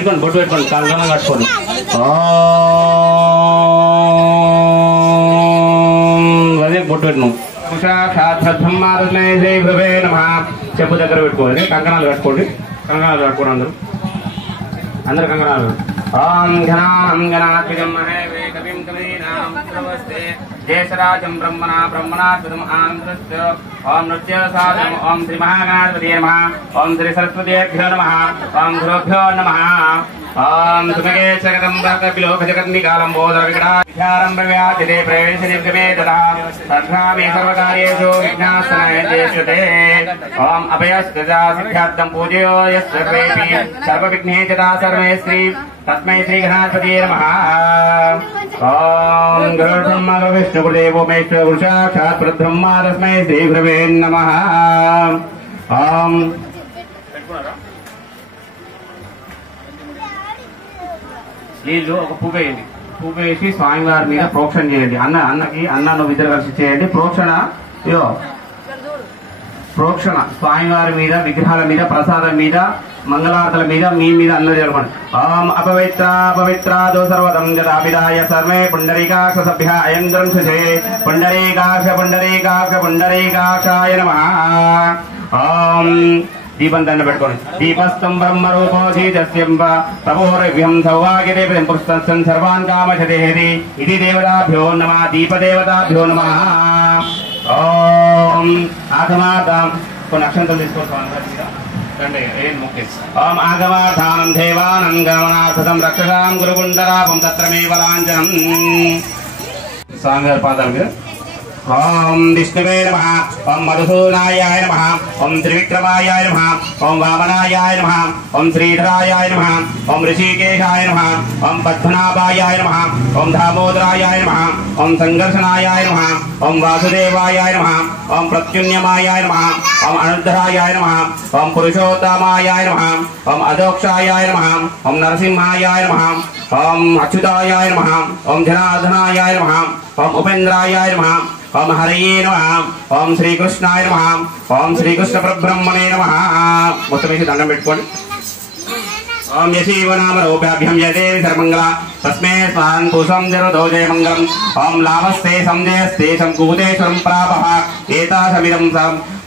పెట్టుకోండి బొట్టు పెట్టుకోండి కాళ్ళ కట్టుకోండి అదే బొట్టు పెట్టినాం చెప్పు దగ్గర పెట్టుకోండి కంకణాలు కట్టుకోండి అందరు కంకణాలు ఓం ఘనాం గణాత్మజం మహే కవిం కవీనాం నమస్తే జయసరాజం బ్రహ్మణాత్మజం ఆనందస్య ఓం నృత్య సాధనం ఓం శ్రీ మహాగణాధిపతయే నమః ఓం శ్రీ సరస్వతీభ్యో నమః ఓం గురుభ్యో నమః ఓం సుమగే జగదం బ్రహ్మవిలోక జగన్నికాలం బోధ విఘ్నారం ప్రవ్యాధితే ప్రవేశనిర్గమే తథా తథామి సర్వకార్యేషు విఘ్నాసనాయ చేష్యతే ఓం అభయస్తదా సిద్ధ్యార్థం పూజయో యస్సర్వేపి సర్వవిఘ్నే తదా సర్వే శ్రీ తస్మై శ్రీ గణాధిపతయే నమః ఓం గురుర్బ్రహ్మ గురుర్విష్ణుర్దేవో మహేశ్వరः గురు సాక్షాత్ పరబ్రహ్మ తస్మై శ్రీ గురవే నమః ఓం నీళ్ళు ఒక పువ్వు వేయండి పువ్వు వేసి స్వామివారి మీద ప్రోక్షణ చేయండి అన్నకి నువ్వు ఇద్దరు కలిసి చేయండి ప్రోక్షణ స్వామివారి మీద విగ్రహాల మీద ప్రసాదం మీద మంగళారతుల మీద మీ మీద అన్న జరపండి ఓం అపవిత్రాదో సర్వతం జదాభిదాయ సర్వే పుండరీకాక్ష సభ్య అయం గ్రంథే పుండరీకాక్షాయ నమః ఓం దీపం దండ పెట్టుకోండి దీపస్థం బ్రహ్మరూపోధీతస్యంబ తపోరవ్యం సౌభాగ్యదే పుస్తస్తం సర్వాన్ కామశదేహి ఇది దేవతాభ్యో నమః దీపదేవతాభ్యో నమః ఓం ఆగమాతాం కొన్ని అక్షంతలు తీసుకోండి ఓం ఆగమాధానం దేవానం గమనాథం రక్షసాం గురుగుండరాపం తత్రమేవ లాంఛనం స్వామివారి పాదాల మీద ఓం విష్ణువే నమః ఓం మధుసూదనాయ నమః ఓం త్రివిక్రమాయ నమః ఓం వామనాయ నమః ఓం శ్రీధరాయ నమః ఓం ఋషికేశాయ నమః ఓం పద్మనాభాయ నమః ఓం దామోదరాయ నమః ఓం సంఘర్షణాయ నమః ఓం వాసుదేవాయ నమః ఓం ప్రత్యున్యమాయ నమః ఓం అనుద్ధరాయ నమః ఓం పురుషోత్తమాయ నమః ఓం అదోక్షాయ నమః ఓం నరసింహాయ నమః ఓం అచ్యుతాయ నమః ఓం జనార్దనాయ నమః ఓం ఉపేంద్రాయ నమః ఓం హరయే నమః ఓం శ్రీకృష్ణాయ నమః ఓం శ్రీకృష్ణ పరబ్రహ్మణే నమః మొత్తం వేసి దండం పెట్టుకోండి ఓం యశీవ నామ రూపాభ్యం యదే సర్వమంగళ తస్మే స్వాన్ కుసం జరదో జయ మంగళం ఓం లాభస్తే సంజయస్తే సంకూతేశ్వరం ప్రాపః ఏతాసమిదం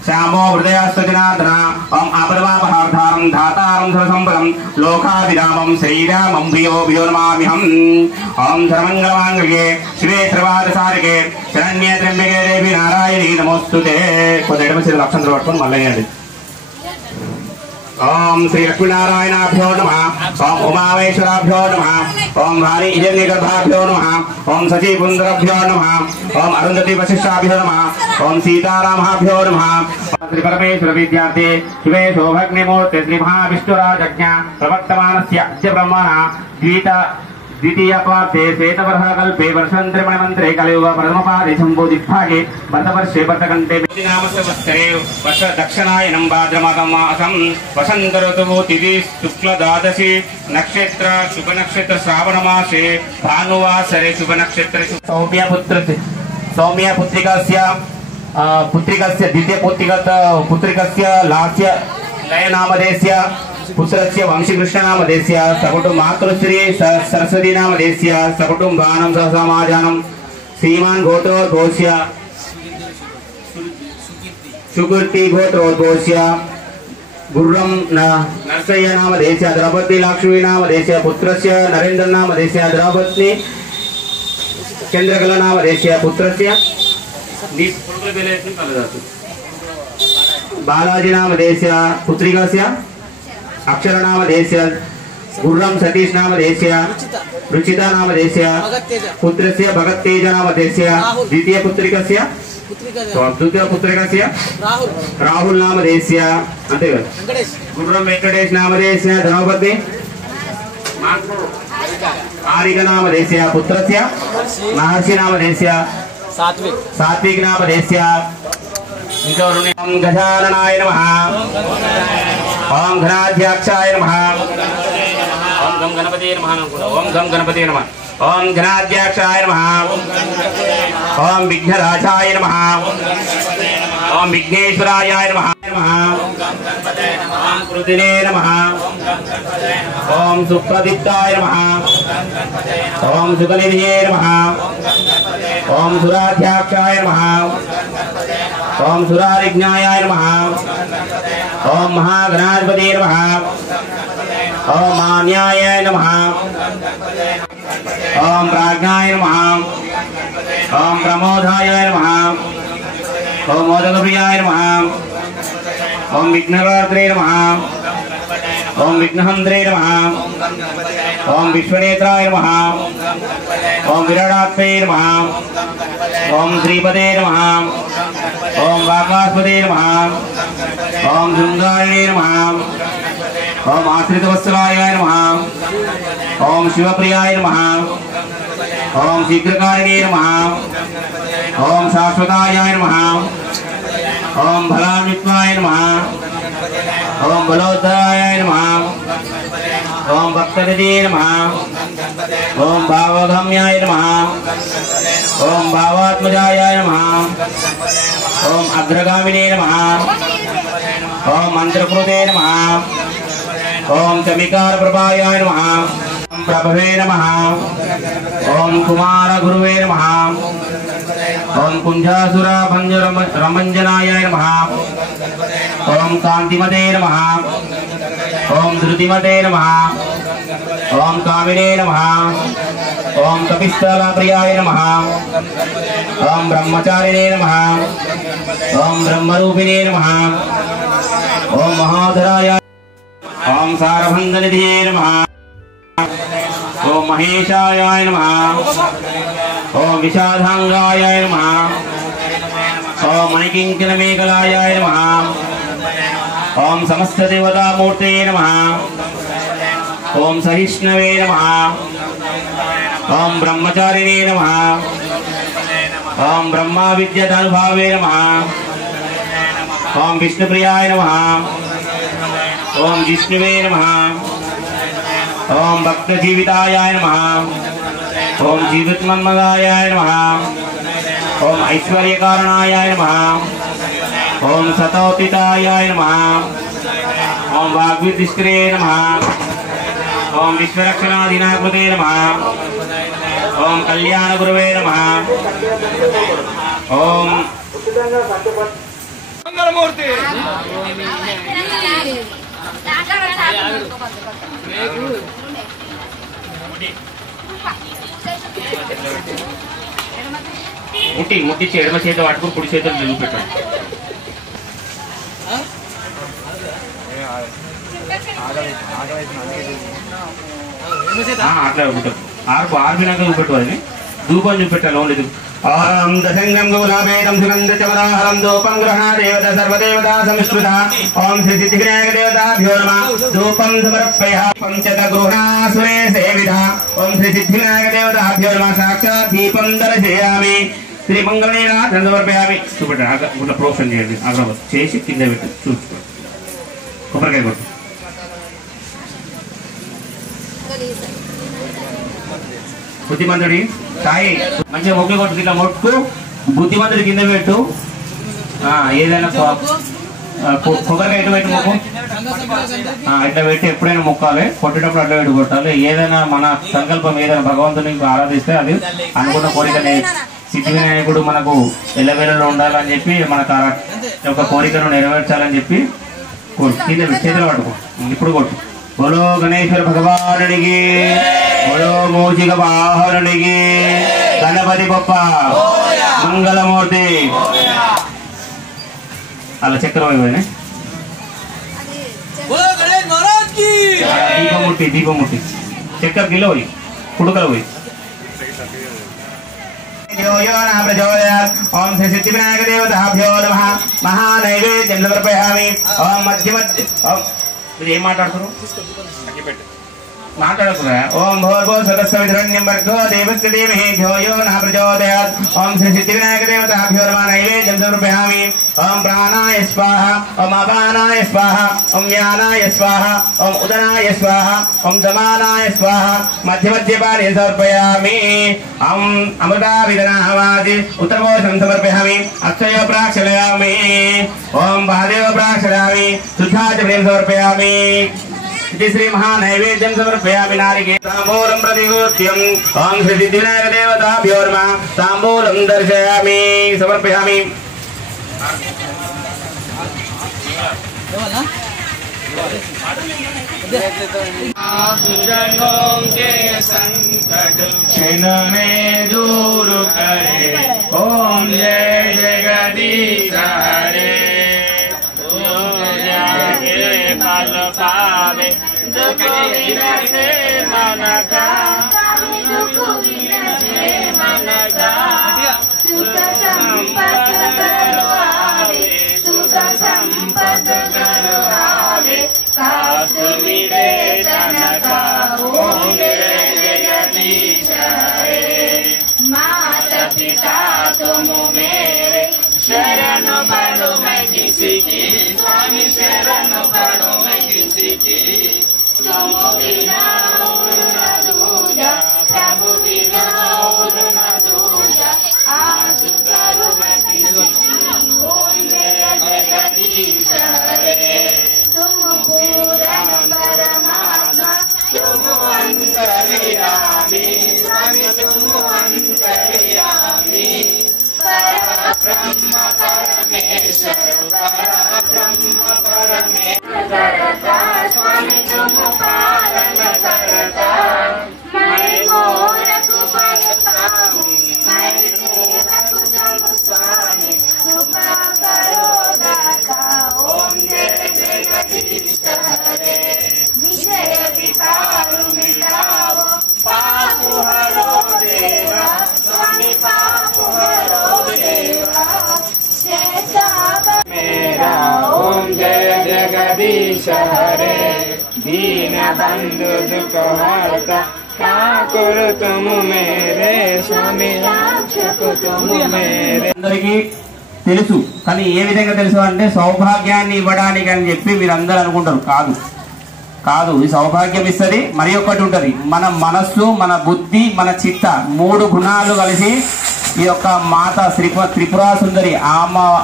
శ్యామో హృదయస్త జనార్దన ఓం ఆపదవాపహార్థారం ధాతారం సర్వసంపదం లోకాభిరామం శ్రీరామం భ్రియో నమామ్యహం ఓం సర్వమంగళమాంగళ్యే శివే సర్వార్థసారికే శరణ్యే త్ర్యంబకే దేవి నారాయణీ నమోస్తుతే కొంచెం ఎడమ చేతులు అక్షంతలు పట్టుకొని మళ్ళీ వేయండి ఓం శ్రీ లక్ష్మీనారాయణాభ్యో నమః ఓం ఉమామేశ్వరాభ్యో నమః ఓం వాణి హిరణ్యగర్భాభ్యో నమః ఓం సచీపుందరభ్యో నమః ఓం అరుంధతి వశిష్ఠాభ్యో నమః ఓం సీతారామాభ్యో నమః శ్రీ పరమేశ్వర విద్యార్థి శివే శోభగ్నిమూర్తి శ్రీ మహావిష్ణురాజజ్ఞ ప్రవర్తమానస్య అద్య బ్రహ్మణ द्वितीय पार्थे श्वेतवर्षकल्पे वर्षांतरिमणमन्त्रे कलियुग प्रथमपादे सम्बोधिभागे भरतवर्षे भरतकण्ठे नामसंवत्सरे वर्ष दक्षिणायनं भाद्रमासं वसन्त ऋतुः तिथि शुक्लद्वादशी नक्षत्र शुभनक्षत्र श्रावणमासे भानुवासरे शुभनक्षत्र सौम्यपुत्रिकस्य द्वितीयपुत्रिकस्य लास्य लयनामधेयस्य पुत्रस्य वंशीकृष्णनामधेयस्य सकुटुम्ब मातृश्री सरस्वती नामधेयस्य सकुटुम्बानां सहसमाजानं श्रीमान् गोत्रोद्भवस्य सुकीर्ति गोत्रोद्भवस्य गुर्रं नरसय्य नामधेयस्य द्रौपदी लक्ष्मी नामधेयस्य पुत्रस्य नरेन्द्र नामधेयस्य द्रौपदी चंद्रकला नामधेयस्य पुत्रस्य बालाजी नामधेयस्य पुत्रिकस्य अक्षर नामधेयस्य गुर्रं सतीश नामधेयस्य रुचिता नामधेयस्य पुत्रस्य भगत्तेज नामधेयस्य द्वितीयपुत्रिकस्य राहुल नामधेयस्य अंते गुर्रं वेंकटेश नामधेयस्य धनपति आरिक नामधेयस्य पुत्रस्य महर्षि नामधेयस्य सात्विक नामधेयस्य ओम गजाननाय नमः ओम घनाध्याक्षाय नमः ओम गम गणपति नमः ओम गम गणपति नमः ओम घनाध्याक्षाय नमः ओम विघ्नराजाय नमः ओम विघ्नेश्वराय नमः ओम कृतिने नमः ओम सुप्रदीप्ताय नमः ओम सुखनिधिये नमः ओम सुराध्याक्षाय नमः ओम सुरारिज्ञाय नमः ओम महागणाधिपते नमः ओम मान्याय नमः ओम प्राज्ञाय नमः ओम प्रमोदाय नमः ओम मोदकप्रियाय नमः ओम विघ्नरात्रे नमः ओम विघ्नहंत्रे नमः ओम विश्वनेत्राय नमः ओम विराटात्मे नमः ओम श्रीपदे नमः ओम वाकास्पदे नमः ओम शृंगारिणे नमः ओम आश्रितवत्सलाय नमः ओम शिवप्रियाय नमः ओम शीघ्रकारिणे नमः ओम शाश्वताय नमः ओम फलान्वित्वाय नमः ओम बलोद्धराय नमः ओम भक्तनिधे नमः ओम भावगम्याय नमः ओम भावात्मजाय नमः ओम अग्रगामिने नमः ओम मंत्रकृते नमः ओम चमिकार प्रभायाय नमः ओम प्रभवे नमः ओम कुमार गुरुवे नमः ओम कुंजासुरा रमंजनाय नमः ओम कांतिमते नमः ओम धृतिमते नमः ओम कामिने नमः ओम कपिस्थलप्रियाय नमः ओम ब्रह्मचारिणे नमः ओम ब्रह्मरूपिणे नमः ओम महाधराय ओम सारभंगनिधये नमः ओम महेशाय नमः ओम विषाधांगाय नमः ओम मणिकिंकिणमेखलाय नमः ओम समस्त देवता मूर्ते नमः ओम सहिष्णवे नमः ओम ब्रह्मचारिणे नमः ओम ब्रह्मा विद्यादानुभावे नमः ओम विष्णुप्रियाय नमः ओम जिष्णुवे नमः ओम भक्त जीविताय नमः ओम जीवितमन्मदाय नमः ओम ऐश्वर्य कारणाय नमः ओम सतोतिताय नमः ओम वाग्विदिष्क्रे नमः ओम विश्वरक्षणाधिनाकृते नमः ओम कल्याण गुरुवे नमः ओम मंगलमूर्ति ముట్టి ముట్టించి ఎడమ చేత పట్టుకుని కుడి చేతులు చూపెట్టాడు అట్లా చూపెట్టారు ఆర్పినాక చూపెట్టుకోవాలి ధూపం చూపెట్టాలి ఓన్లీ ఓం దశంగం గోలాభేదం సుగంధచవరాహరం ధూపం గృహా దేవత సర్వదేవతా సంస్కృత ఓం శ్రీ సిద్ధివినాయక దేవతాభ్యో నమః ధూపం సమర్పయామి పంచత గృహాసురే సేవిత ఓం శ్రీ సిద్ధివినాయక దేవతాభ్యో నమః సాక్షాత్ దీపం దర్శయామి శ్రీ మంగళేనాథం సమర్పయామి చూపెట్టాడు ఇట్లా ప్రోక్షణ చేయండి అగ్రవత్ చేసి కింద పెట్టి చూసుకోండి కొబ్బరికాయ కొట్టు బుద్ధిమంతుడి సాయి మంచిగా మొక్కి కొట్టు ఇట్లా మొట్టు బుద్ధిమంతుడి కింద పెట్టు ఏదైనా కొబ్బరికాయ ఎటు పెట్టి మొక్కు ఇట్లా పెట్టి ఎప్పుడైనా మొక్కాలి కొట్టేటప్పుడు అట్లా పెట్టి కొట్టాలి ఏదైనా మన సంకల్పం ఏదైనా భగవంతుని ఆరాధిస్తే అది అనుకున్న కోరికని సిద్ధివినాయకుడు మనకు ఎల్లవేళలో ఉండాలని చెప్పి మనకు యొక్క కోరికను నెరవేర్చాలని చెప్పి కింద చేతులు పట్టుకో ఇప్పుడు కొట్టు బోలో గణేశ్వర భగవానుడికి బోలో మూజిక వాహనుడికి గణపతి బొప్ప మంగళమూర్తి అలా చక్రం అయిపోయినాయి దీపం ముట్టి చక్కెర కిలో పోయి కుడుకలు పోయి ఓం శ్రీ సిద్ధివినాయక దేవతాభ్యో నమః మహానైవేద్యం సమర్పయామి ఓం మధ్య మధ్య మీరు ఏం మాట్లాడుతున్నారు మాట్లాడకురా. ఓం భూర్భువ సదస్సవిధరణ్యం భర్గో దేవस्य धीमहि धियो यो न प्रचोदयात्. ఓం శ్రీ సిద్ధివినాయక దేవతాభ్యో నమః నైవేద్యం సమర్పయామి. ఓం ప్రాణాయ స్వాహ, ఓం అపానాయ స్వాహ, ఓం వ్యానాయ స్వాహ, ఓం ఉదనాయ స్వాహ, ఓం సమానాయ స్వాహ, మధ్య మధ్యపానే సమర్పయామి. ఓం అమృతావిదనాహవాది ఉత్తరపోషం సమర్పయామి. అక్షయ ప్రాక్షలయామి. ఓం మహాదేవ ప్రాక్షరామి. శుద్ధాచమయం సమర్పయామి. श्री महानैवेद्यं समर्पयामि. नारिके ताम्बूलं प्रतिगृह्यं ओं श्री सिद्धिविनायक देवताभ्यो नमः ताम्बूलं दर्शयामि समर्पयामि. क्षण में दूर करे ओम जय जगदीश हरे. फल पावे दुख विनसे मन का, दुख विनसे मन का. सुख संपत करवावे, सुख संपत करवावे. कासु मिले तन का ओम जय जगदीश हरे. माता पिता तुम मेरे शरण पड़ो मैं किसी की, स्वामी शरण पड़ो मैं किसी की. तुम बिना और न दूजा, प्रभु बिना और न दूजा. आस करो मैं किसी की, ओम जय जगदीश हरे. तुम पूर्ण परमात्मा, तुम अंतर्यामी, स्वामी तुम अंतर्यामी. ब्रह्म परमेश्वर ब्रह्म परमेश्वर करता, स्वामी तुम पालन करता. मैं मोरख बनता हूँ, मैं सेवक तुम स्वामी. कृपा करो दाता ओम जय जगदीश हरे. विजय विकार मिटाओ, पाप हरो देवा, स्वामी पाप हरो देवा. मेरा ओम जय जगदीश हरे. दीन बंधु दुख हरता, ठाकुर तुम मेरे, स्वामी रक्षक तुम मेरे. అందరికీ తెలుసు, కానీ ఏ విధంగా తెలుసు అంటే సౌభాగ్యాన్ని ఇవ్వడానికి అని చెప్పి మీరు అందరూ అనుకుంటారు. కాదు కాదు, ఈ సౌభాగ్యం ఇస్తుంది. మరి ఒకటి ఉంటుంది, మన మనస్సు, మన బుద్ధి, మన చిత్త, 3 గుణాలు కలిసి ఈ యొక్క మాత త్రిపురా సుందరి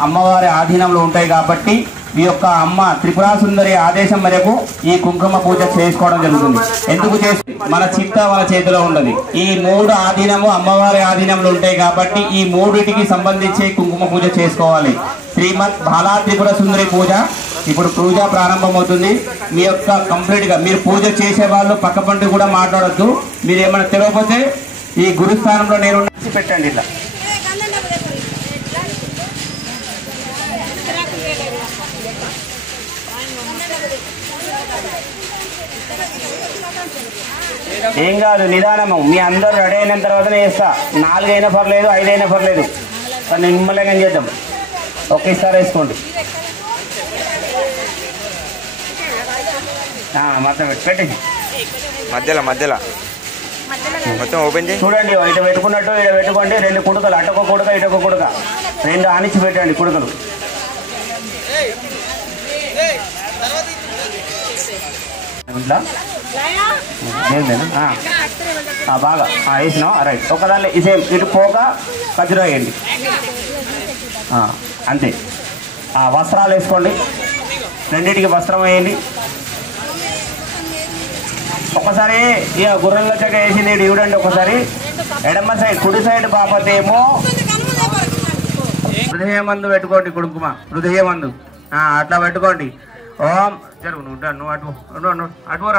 అమ్మవారి ఆధీనంలో ఉంటాయి. కాబట్టి ఈ యొక్క అమ్మ త్రిపురా సుందరి ఆదేశం మేరకు ఈ కుంకుమ పూజ చేసుకోవడం జరుగుతుంది. ఎందుకు చేస్తుంది? మన చిత్త మన చేతిలో ఉండదు. ఈ 3 ఆధీనము అమ్మవారి ఆధీనంలో ఉంటాయి. కాబట్టి ఈ 3టికి సంబంధించి కుంకుమ పూజ చేసుకోవాలి. శ్రీమద్ బాలా త్రిపుర సుందరి పూజ ఇప్పుడు పూజ ప్రారంభమవుతుంది. మీ యొక్క కంప్లీట్గా మీరు పూజ చేసే వాళ్ళు పక్క పంట కూడా మాట్లాడొద్దు. మీరు ఏమైనా తెలియకపోతే ఈ గురుస్థానంలో నేను పెట్టండి. ఇట్లా ఏం కాదు, నిదానము. మీ అందరూ రెడీ అయిన తర్వాతనే చేస్తా. 4 అయినా పర్లేదు, 5 అయినా పర్లేదు, కానీ నిమ్మలంగా చేద్దాం. ఒకేసారి వేసుకోండి. మొత్తం పెట్టండి. మధ్యలో మొత్తం ఓపెన్ చేసి చూడండి. ఇటు పెట్టుకున్నట్టు ఇటు పెట్టుకోండి. 2 కుడుకలు, అటొక కుడక ఇటొక కుడక, 2 ఆనిచ్చి పెట్టండి కుడుకలు. ఇట్లా బాగా వేసినాం. రైట్. ఒకదాన్ని సేమ్ ఇటు పోక ఖర్జూరం వేయండి. అంతే. వస్త్రాలు వేసుకోండి. 2టికి వస్త్రం వేయండి. ఒకసారి ఇక గుర్రంగా చెక్క వేసింది చూడండి. ఒకసారి ఎడమ సైడ్, కుడి సైడ్ బాపతేమో హృదయమందు పెట్టుకోండి. కుడుకుమ హృదయమందు అట్లా పెట్టుకోండి. ఓం జరుగు. నువ్వు అటు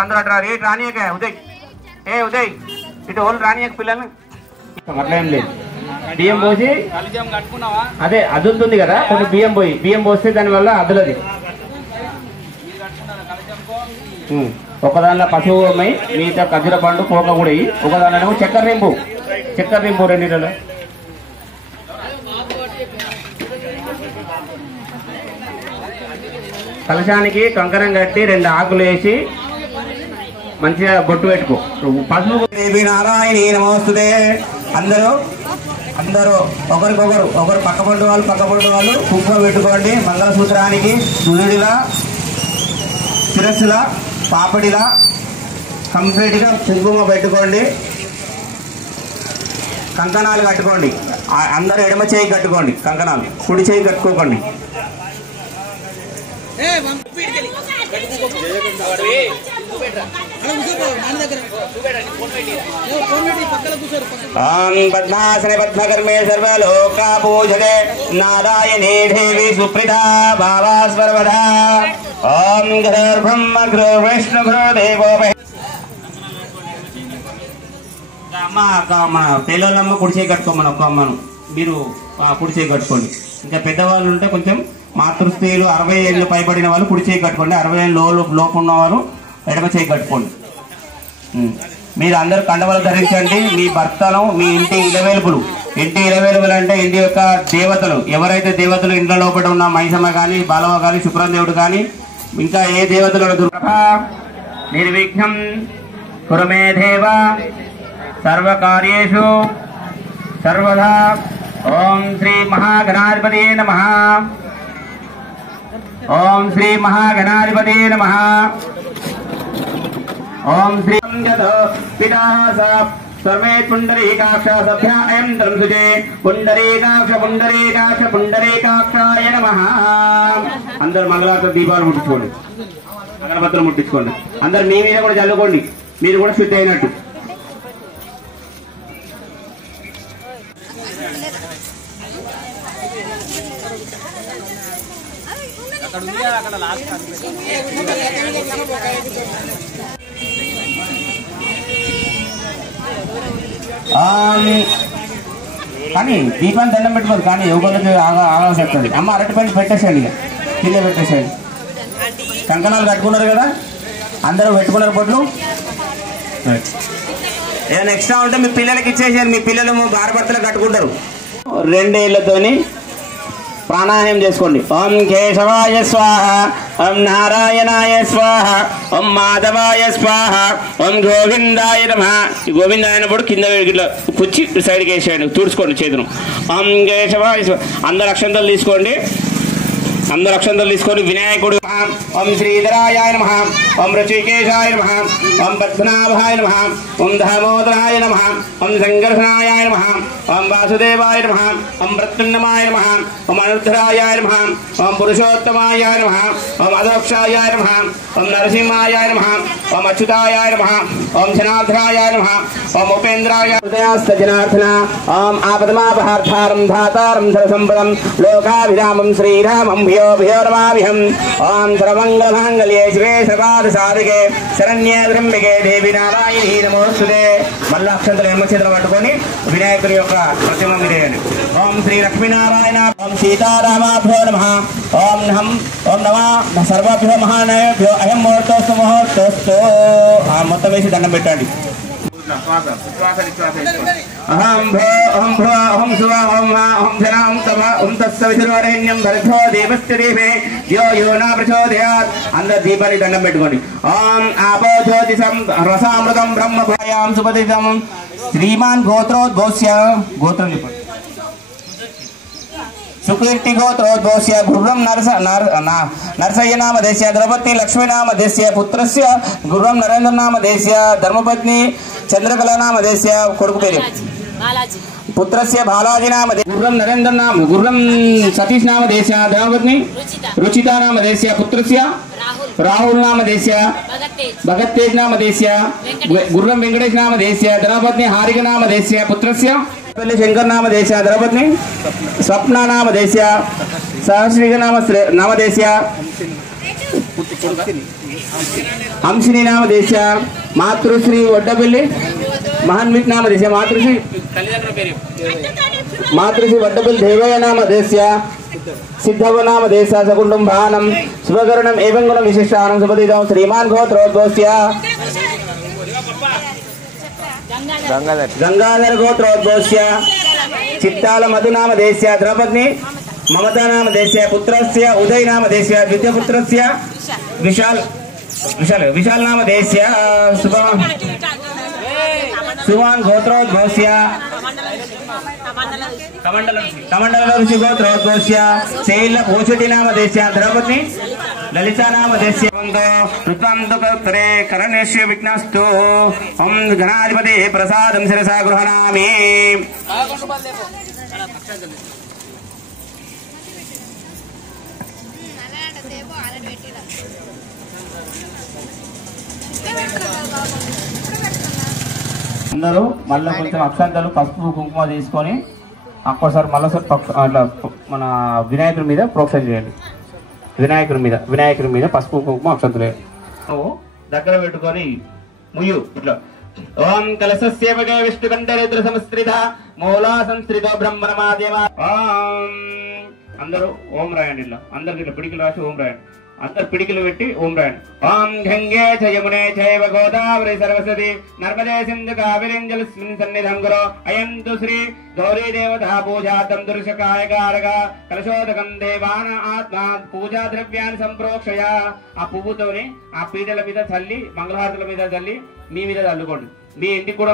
అందరూ అటు రే రానియక. ఉదయ్ ఉదయ్ ఇటు ఓళ్ళు రానియక పిల్లల్ని. అట్లా ఏం లేదు. బియ్యం పోసి అదే అదులుతుంది కదా, కొంచెం బియ్యం పోస్తే దానివల్ల అదులది. ఒకదానిలో పసుపు అమ్మాయి, మిగతా ఖర్జూర పండు కోక కూడా. ఒకదానిలో చక్కెర నింపు 2 కలశానికి కంకణం కట్టి 2 ఆకులు వేసి మంచిగా బొట్టు పెట్టుకో. పసుపు దేవి నారాయణి నమోస్తుతే. అందరూ ఒకరు పక్క పొంటి వాళ్ళు కుంకుమ పెట్టుకోండి. మంగళసూత్రానికి నుదుడిలా శిరస్సులా పాపడిలా కంప్లీట్గా కుంకుమ పెట్టుకోండి. కంకణాలు కట్టుకోండి. అందరూ ఎడమ చేయి కట్టుకోండి కంకణాలు, కుడి చేయి కట్టుకోకండి. పద్మాసనే పద్మకర్మే సర్వలోకా పూజతే నారాయణీ దేవి సుప్రీతా భావాస్వర్వదా. ఓం గురుర్బ్రహ్మ గురు విష్ణు గురు దేవో మన పిల్లలమ్మ కుడి చేయి కట్టుకోమని ఒక్క అమ్మను మీరు కుడి చేయి కట్టుకోండి. ఇంకా పెద్దవాళ్ళు ఉంటే కొంచెం మాతృస్త్రీలు 60 ఏళ్ళు పైబడిన వాళ్ళు కుడి చేయి కట్టుకోండి. 60 ఏళ్ళు లోపు ఉన్నవారు ఎడమ చేయి కట్టుకోండి. మీరు అందరూ కండవలు ధరించండి. మీ భర్తను మీ ఇంటి ఇలవేలుపులు అంటే ఇంటి యొక్క దేవతలు, ఎవరైతే దేవతలు ఇంట్లో లోపల ఉన్న మైసమ్మ కానీ బాలవ కానీ శుక్రం దేవుడు కానీ ఇంకా ఏ దేవతలు దుర్గా నిర్విఘ్నం కురుమే దేవ సర్వకార్యేషు సర్వదా. ఓం శ్రీ మహాగణాధిపతే నమః. ఓం శ్రీ మహాగణాధిపతే నమః. ఓం శ్రీ పితాః సర్వే పుండరీకాక్ష సభ్యాయం తంసుజే పుండరీకాక్షాయ నమః. అందరు మంగళారతి దీపాలు ముట్టించుకోండి, అగరబత్తులు ముట్టించుకోండి. అందరు మీ మీద కూడా చల్లుకోండి, మీరు కూడా శుద్ధి అయినట్టు. కానీ దీపాన్ని దండం పెట్టుకోదు, కానీ యోగాలకి ఆగాల్సి వస్తుంది. అమ్మ అరటి పని పెట్టేసేయండి, ఇక కింద పెట్టేసేయండి. కంకణాలు కట్టుకున్నారు కదా, అందరూ పెట్టుకున్నారు బొట్లు. ఏదైనా ఎక్స్ట్రా ఉంటే మీ పిల్లలకి ఇచ్చేసేయండి. మీ పిల్లలు భార్యభర్తలు కట్టుకుంటారు. 2 ఏళ్లతోని ప్రాణాయామం చేసుకోండి. ఓం కేశవాయ స్వాహ, ఓం నారాయణాయ స్వాహ, ఓం మాధవాయ స్వాహ, ఓం గోవిందాయ నమః. ఈ గోవిందాయ అయినప్పుడు కింద ఇట్లా పుచ్చి సైడ్కి వేసేయండి, తుడుచుకోండి చేతులు. ఓం కేశవాయ స్వాహ. అందరు అక్షంతలు తీసుకోండి. వినాయకుడు ఓం శ్రీధరాయ నమః, ఓం ఋషికేశాయ నమః, ఓం పద్మనాభాయ నమః, ఓం దామోదరాయ నమః, ఓం సంకర్షణాయ నమః, ఓం వాసుదేవాయ నమః, ఓం ప్రత్యున్నమాయ నమః, ఓం అనుద్ధరాయ నమః, ఓం పురుషోత్తమాయ నమః, ఓం అదోక్షాయ నమః, ఓం నరసింహాయ నమః, ఓం అచ్యుతాయ నమః, ఓం జనార్దనాయ నమః, ఓం ఉపేంద్రాయ హృదయాస్త జనార్దన, ఓం ఆపదమాపహార్థారం ధాతారం ధరసంపదం లోకాభిరామం శ్రీరామం భ్యో రమామిహం. ఓం సర్వమంగళమాంగళ్యే శివే సర్వార్థసాధకే శరణ్యే త్ర్యంబకే దేవి నారాయణీ నమోస్తుతే. మళ్ళీ అక్షంతలు ఎడమ చేతులు పట్టుకొని వినాయకుడి యొక్క ప్రతిమ మీరేయండి. ఓం శ్రీ లక్ష్మీనారాయణ, ఓం సీతారామాభ్యో నమః, ఓం నమః సర్వాభ్యో మహానయేభ్యో అయం ముహూర్తోస్తు ముహూర్తోస్తు. మొత్తం వేసి దండం పెట్టండి. అహం భో అహం భో అహం శువ ఓం హా ఓం జనాం తమ ఓం తస్సవితుర్వరేణ్యం భర్గో దేవస్య దేవే యో యో నా ప్రచోదయాత్. అందరు దీపాన్ని దండం పెట్టుకోండి. ఓం ఆపో జ్యోతిషం రసామృతం బ్రహ్మభాయాం సుపతితం శ్రీమాన్ గోత్రోద్భోస్య గోత్రం చెప్పండి. సుకీర్తి గోత్రోద్భోస్య గుర్రం నరసయ్య నామధేస్య ద్రౌపది లక్ష్మీ నామధేస్య పుత్రస్య గుర్రం నరేంద్ర నామధేస్య ధర్మపత్ని చంద్రకళ నామధేస్య కొడుకు పేరు పుత్రస్య బాలాజీ నామధేస్య గుర్రం నరేంద్ర గుర్రం సతీష్ నామధేస్య ధర్మపత్ని రుచితా నామధేస్య పుత్రస్య రాహుల్ నామధేస్య భగత్ తేజ్ నామధేస్య గుర్రం వెంకటేష్ నామధేస్య ధర్మపత్ని హారిక నామధేస్య పుత్రస్య శంకర్ నామధేస్య ధర్మపత్ని స్వప్న నామధేస్య సహస్రీక నామధేస్య హంసిని నామధేస్య మాతృశ్రీ వడ్డపల్లి మహాన్విత్ నామధేస్య మాతృశ్రీ వడ్డపల్లి దేవయ్య నామధేస్య సిద్ధవ నామధేస్య సకుటుంబానం శుభకరణం ఏవం గుణ విశిష్టానం శుభదిదం శ్రీమాన్ గోత్రోద్భోస్య గంగాధర గోత్రోద్భోస్య చిత్తాల మధు నామధేస్య ద్రౌపది మమతా నామధేస్య పుత్రస్య ఉదయ్ నామధేస్య ద్వితీయపుత్రస్య విశాల్ विशाल नाम देश्य सुवान गोत्रोद्घोष्य कमंडल ऋषि गोत्रोद्घोष्य शैल पोचुटी नाम देश्य द्रौपदी ललिता नाम देश्य ऋत्वान्तरे करणेश्य विघ्नस्तु ओम गणाधिपति प्रसादं शिरसा गृह्णामि అందరూ మళ్ళీ కొంచెం అక్షంతలు పసుపు కుంకుమ తీసుకొని ఒక్కోసారి మళ్ళీసారి అట్లా మన వినాయకుడి మీద ప్రోక్షణ చేయండి. వినాయకుడి మీద పసుపు కుంకుమ అక్షంతలు దగ్గర పెట్టుకొని ముయ్యు ఇట్లా. ఓం కలశస్యేవగే విష్ణుకంఠరేద్ర సంస్త్రిత మూలా సంస్త్రిత బ్రహ్మణమాదేవ. అందరూ ఓం రాయండి. ఇట్లా అందరికి ఇట్లా పిడికిలు రాసి ఓం రాయండి. अंतर पिडिकिलु पेट्टि ओम रायंडि. ओम गंगे च यमुने चैव गोदावरी सरस्वती नर्मदे सिंधु कावेरी जलस्मिन् सन्निधं कुरु. अयं तु श्री गौरी देवता पूजार्थं दुर्शकाय कारक कलशोदकं देवान आत्मा पूजा द्रव्याన్ని సంప్రోక్షయ. ఆ పువ్వుతోని ఆ పీటల మీద చల్లి మంగళహారతుల మీద చల్లి మీ మీద చల్లుకోండి. మీ ఇంటి కూడా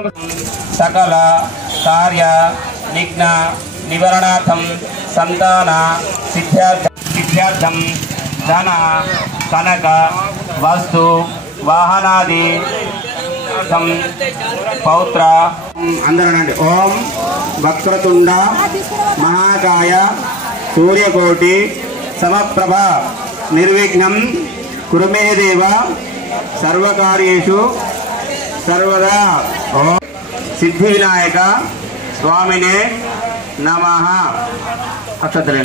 సకల కార్య విఘ్న నివారణార్థం సంతాన సిద్ధ్యార్థం धन कनक वस्तु वाहनादि पौत्र अंदर ओम वक्रतुंड महाकाय सूर्यकोटि समप्रभ निर्विघ्नं कुरु मे देव सर्वकार्येषु सर्वदा. ओम सिद्धिविनायक स्वामिने नमः. अक्षतले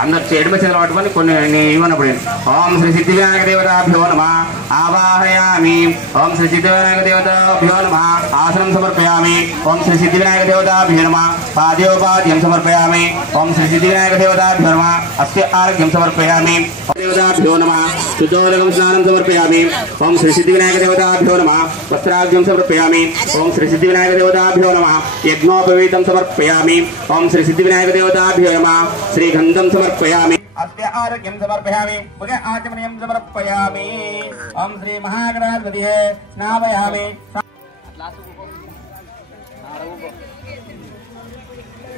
अंदर एडम चेतल पట్టుకొని కొన్ని ఇవ్వనప్పుడు ఓం శ్రీ సిద్ధి వినాయక దేవతాభ్యో నమః ఆవాహయామి. ఓం శ్రీ సిద్ధి వినాయక దేవతాభ్యో నమః ఆసనం సమర్పయామి. ఓం శ్రీ సిద్ధి వినాయక దేవతాభ్యో నమః పాద్యోపాద్యం సమర్పయామి. ఓం శ్రీ సిద్ధి వినాయక దేవతాభ్యో నమః అస్య ఆరోగ్యం సమర్పయామి. దేవతాభ్యో నమః శుద్ధోదకం స్నానం సమర్పయామి. ఓం శ్రీ సిద్ధి వినాయక దేవతాభ్యో నమః వస్త్రార్ఘ్యం సమర్పయామి. ఓం శ్రీ సిద్ధి వినాయక దేవతాభ్యో నమః యజ్ఞోపవీతం సమర్పయామి. ఓం శ్రీ సిద్ధి వినాయక దేవతాభ్యో నమః శ్రీగంధం समर्पयामि. अस्य आरोग्यं समर्पयामि. मुखे आचमनीयं समर्पयामि. ओम श्री महागणाधिपतये स्नापयामि.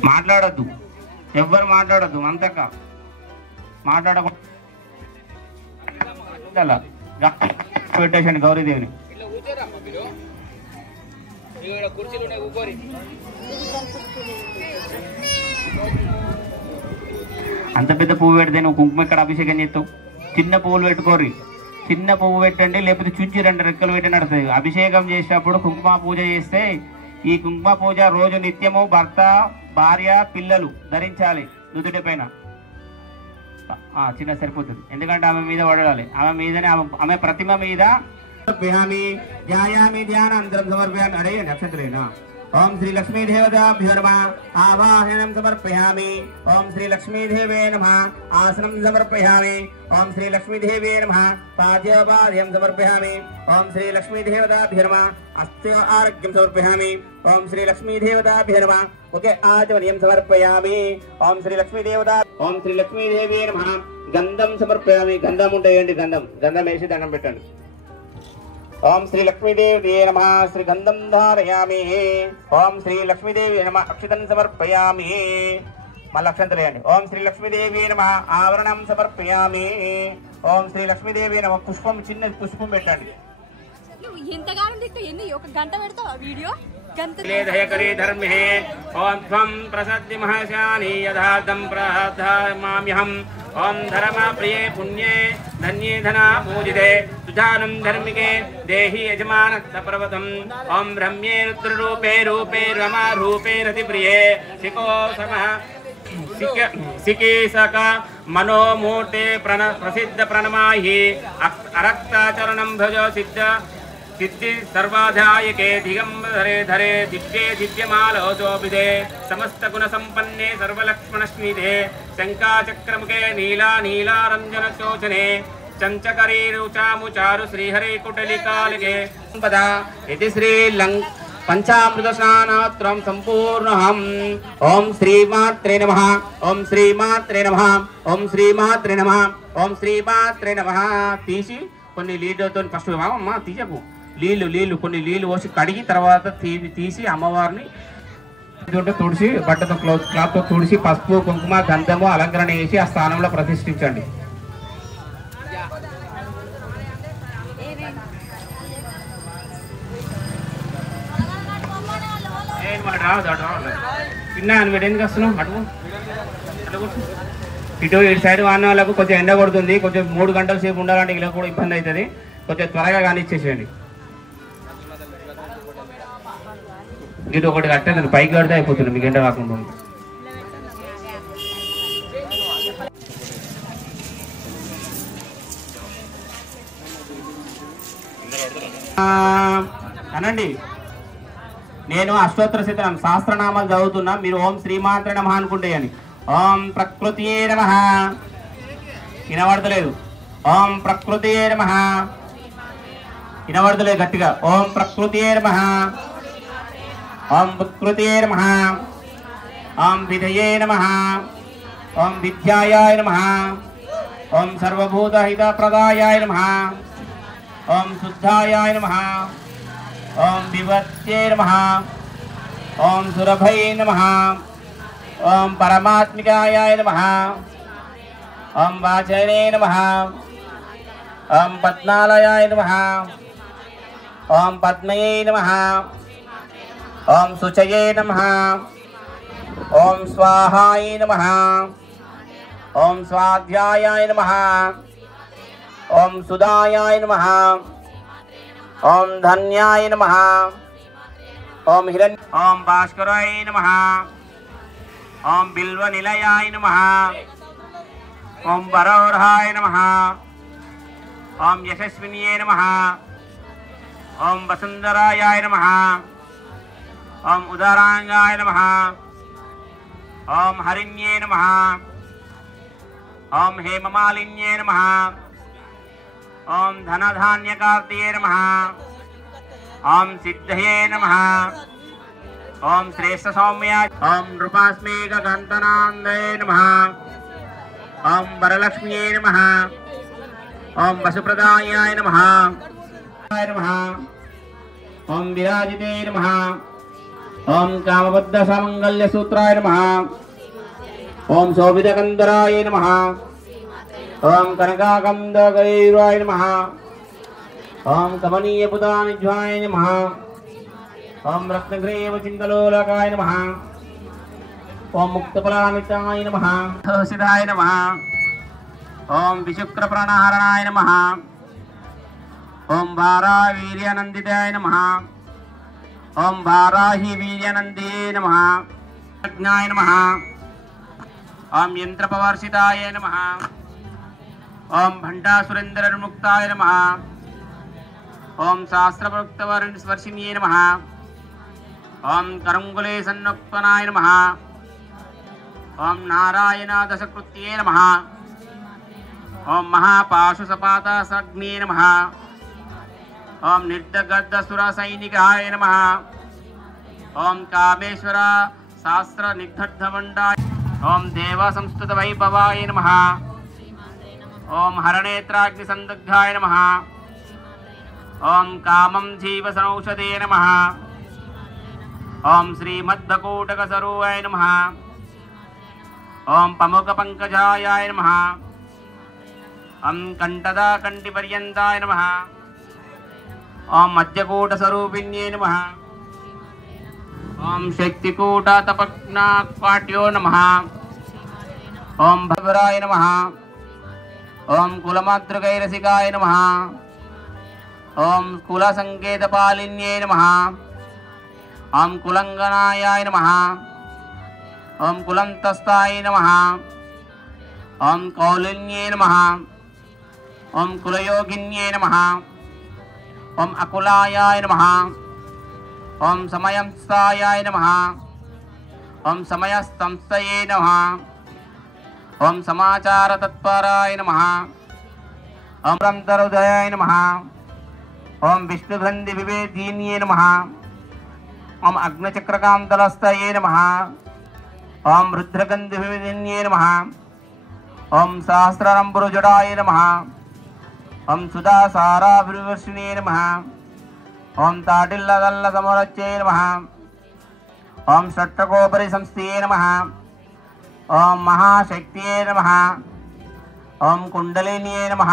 మాట్లాడొద్దు, ఎవ్వరు మాట్లాడొద్దు. అంతక మాట్లాడకుండా పెట్టేసండి గౌరీదేవిని. అంత పెద్ద పువ్వు పెడితే నువ్వు కుంకుమ ఎక్కడ అభిషేకం చేస్తావు? చిన్న పువ్వులు పెట్టుకోర్రి. చిన్న పువ్వు పెట్టండి, లేకపోతే చుంచి 2 రెక్కలు పెట్టి నడుతుంది. అభిషేకం చేసేటప్పుడు కుంకుమ పూజ చేస్తే ఈ కుంకుమ పూజ రోజు నిత్యము భర్త భార్య పిల్లలు ధరించాలి నుదుటి పైన. చిన్న సరిపోతుంది, ఎందుకంటే ఆమె మీద పడాలి. ఆమె మీదనే ఆమె ప్రతిమ మీద ధ్యానాంతరం సమర్పయామి. అరే నక్షత్రేనా. ओम श्री लक्ष्मी देवताभ्यो नमः आवाहनं समर्पयामि. ओम श्री लक्ष्मी देवे नमः आसनं समर्पयामि. ओम श्री लक्ष्मी देवे नमः पाद्योपाद्यं समर्पयामि. ओम श्री लक्ष्मी देवताभ्यो नमः अस्त्य आरोग्यं समर्पयामि. ओम श्री लक्ष्मी देवताभ्यो नमः मुखे आचमनीयं समर्पयामि. ओम श्री लक्ष्मी देवे नमः गंधं समर्पयामि. गंधं उंटेयंడి. गंधं వేసి దండం పెట్టండి. ओम श्री लक्ष्मीदेवी नमः श्रीगंधं धारयामि. ओम श्री लक्ष्मीदेवी नमः अक्षतं समर्पयामि. मल्ल अक्षंतलेयंడి. ओम श्री लक्ष्मीदेवी नमः आवरणं समर्पयामि. ओम श्री लक्ष्मीदेवी नमः पुष्पं చిన్న పుష్పం పెట్టండి. ఎంతగానం దిక్కు ఎన్ని ఒక గంట పెడతావా వీడియో? दयकरी धर्मे ओम त्वं प्रसद्दि महशानि यथार्थं प्रधामाम्यहम्. ओम धर्म प्रिये पुण्ये धन्ये धना पूजिते सुजानं धर्मिके देहि यजमान सपर्वतम्. ओम ब्रह्मे रुद्ररूपे रूपे रमा रूपे रति प्रिये शिको समः सिकेशक मनोमूर्ते प्रसिद्ध प्रणमाहि अरक्ताचरणं भज सिद्ध सिद्धि सर्वाधायके दिगंबरे धरे दिव्ये दिव्यमालोचोभिदे समस्त गुण संपन्ने सर्वलक्ष्मणस्मिते शंकाचक्रमुखे नीला नीलारंजन चोचने चंचकरी रुचामुचारु श्रीहरे कुटलिकालके पदा इति श्री पंचामृत स्नानोत्तरं संपूर्णम्. ओम श्रीमात्रे नमः. ओम श्रीमात्रे नमः. ओम श्रीमात्रे नमः. ओम श्रीमात्रे नमः. तीसी కొన్ని నీళ్ళతో ఫస్ట్ అమ్మ తీయకు నీళ్ళు కొన్ని నీళ్ళు పోసి కడిగి తర్వాత తీసి అమ్మవారిని తుడిసి బట్టతో క్లాత్తో తుడిసి పసుపు కుంకుమ గంధము అలంకరణ చేసి ఆ స్థానంలో ప్రతిష్ఠించండి. తిన్నాను మీరు ఎందుకు వస్తున్నావు అటు ఇటు సైడ్ వాడిన వాళ్ళకు కొంచెం ఎండ కొడుతుంది, కొంచెం 3 గంటల సేపు ఉండాలంటే ఇలా కూడా ఇబ్బంది అవుతుంది, కొంచెం త్వరగా కానిచ్చేసేయండి. ఇటు ఒకటి కట్టేది పైకి కడితే అయిపోతుంది, మీకు ఎండ రాకుండా. అనండి, నేను అష్టోత్తర శతం సహస్రనామాలు చదువుతున్నా, మీరు ఓం శ్రీమాత్రే నమః అనుకుంటే అని. ఓం ప్రకృతియే నమః, వినబడతలేదు. ఓం ప్రకృతియే నమః, వినబడతలేదు గట్టిగా. ఓం ప్రకృతియే నమః, ఓం ప్రకృతియే నమః, ఓం విధయే నమః, ఓం విద్యాయాయ నమః, ఓం సర్వభూతహితప్రదాయాయ నమః, ఓం శుద్ధాయాయ నమః, ఓం వివర్త్యే నమః, ఓం సురభయే నమః, ఓం పరమాత్మికాయాయ నమః, ఓం వాచనే నమః, ఓం పద్మాలయాయ నమః, ఓం పద్మయే నమః, ఓం శుచయే నమః, ఓం స్వాహాయ నమః, ఓం స్వాధ్యాయాయ నమః, ఓం సుదాయాయ నమః, ఓం ధన్యాయ నమః, ఓం ఓం భాస్కరాయ నమః, ఓం బిల్వ నిలయాయ నమః, ఓం వరోర్హాయ నమః, ఓం యశస్విన్యే నమః, ఓం వసుంధరాయాయ నమః, ఓం ఉదారాంగాయ నమః, ఓం హరిణ్యే నమః, ఓం హేమమాలిన్యే నమః, ఓం ధనధాన్యకార్తయే నమః, ఓం సిద్ధయే నమః, ఓం శ్రేష్ఠ సౌమ్య, ఓం నృపాస్మేఘకంతనాందయే నమః, ఓం వరలక్ష్మ్యే నమః, ఓం వసుప్రదాయాయ నమః, ఓం విరాజితే నమః, ఓం కామబద్ధ సమంగళ్య సూత్రాయ నమః, ఓం శోభితకందరాయ నమః, ఓం కనకాకందగైరాయ నమః, ఓం కమనీయపుతానిధ్వాయ నమః, ఓం రత్నగ్రీవ చింతలోలకాయ నమః, ఓం ముక్తఫలామితాయ నమః, సిద్ధాయ నమః, ఓం విశుక్రప్రణహరణాయ నమః, ఓం వారావీర్యనందితాయ నమః, ఓం వారాహి వీర్యనందే నమః, అజ్ఞాయ నమః, ఓం యంత్రపవర్షితాయ నమః, ఓం భండాసురేంద్రముక్తాయ నమః, ఓం శాస్త్రప్రోక్తవర్షిణ్యే నమః, ఓం కరంగులే సన్నుక్తనాయ నమః, ఓం నారాయణ దశకృత్యే నమః, ఓం మహాపాశుసపాతసగ్నే నమః, ఓం నిర్దగద్దసురసైనికాయ నమః, ఓం కామేశ్వర శాస్త్ర నిగ్ధర్ధమండాయ, ఓం దేవ సంస్థుత వైభవాయ నమః, ఓం హరనేత్రాగ్ని సందగ్ధాయ నమః, ఓం కామం జీవసనౌషధే నమః, ఓం శ్రీమద్భకూటక సరోవాయ నమః, ఓం పముక పంకజాయాయ నమః, ఓం కంఠదా కంఠిపర్యంతాయ నమః, ఓం మధ్యకూట స్వరూపిణ్యే నమః, ఓం శక్తికూట తపజ్ఞాక్వాట్యో నమః, ఓం భవరాయ నమః, ఓం కులమాతృకైరసికాయ నమః, ఓం కుల సంకేతపాలిన్యే నమః, ఓం కులంగనాయాయ నమః, ఓం కులంతస్థాయ నమః, ఓం కౌలిన్యే నమః, ఓం కులయోగిన్యే నమః, ఓం అకులాయాయ నమః, ఓం సమయంస్థాయాయ నమః, ఓం సమయస్తంస్థయే నమః, ఓం సమాచారతత్పరాయ నమః, ఓం రంతరుదయాయ నమః, ఓం విష్ణుగంధి వివేదీన్యే నమః, ఓం అగ్నిచక్రకాంతలస్థయే నమః, ఓం రుద్రగంధి వివేదిన్యే నమః, ఓం సహస్రరంబురుజడాయ నమః, ఓం సుధాసారాభివర్షిణే నమః. ఓం తాటిల్లదల్ల సమరచ్చే నమః. ఓం షట్కోపరి సంస్థే నమః. ఓం మహాశక్తియే నమః. ఓం కుండలిన్యే నమః.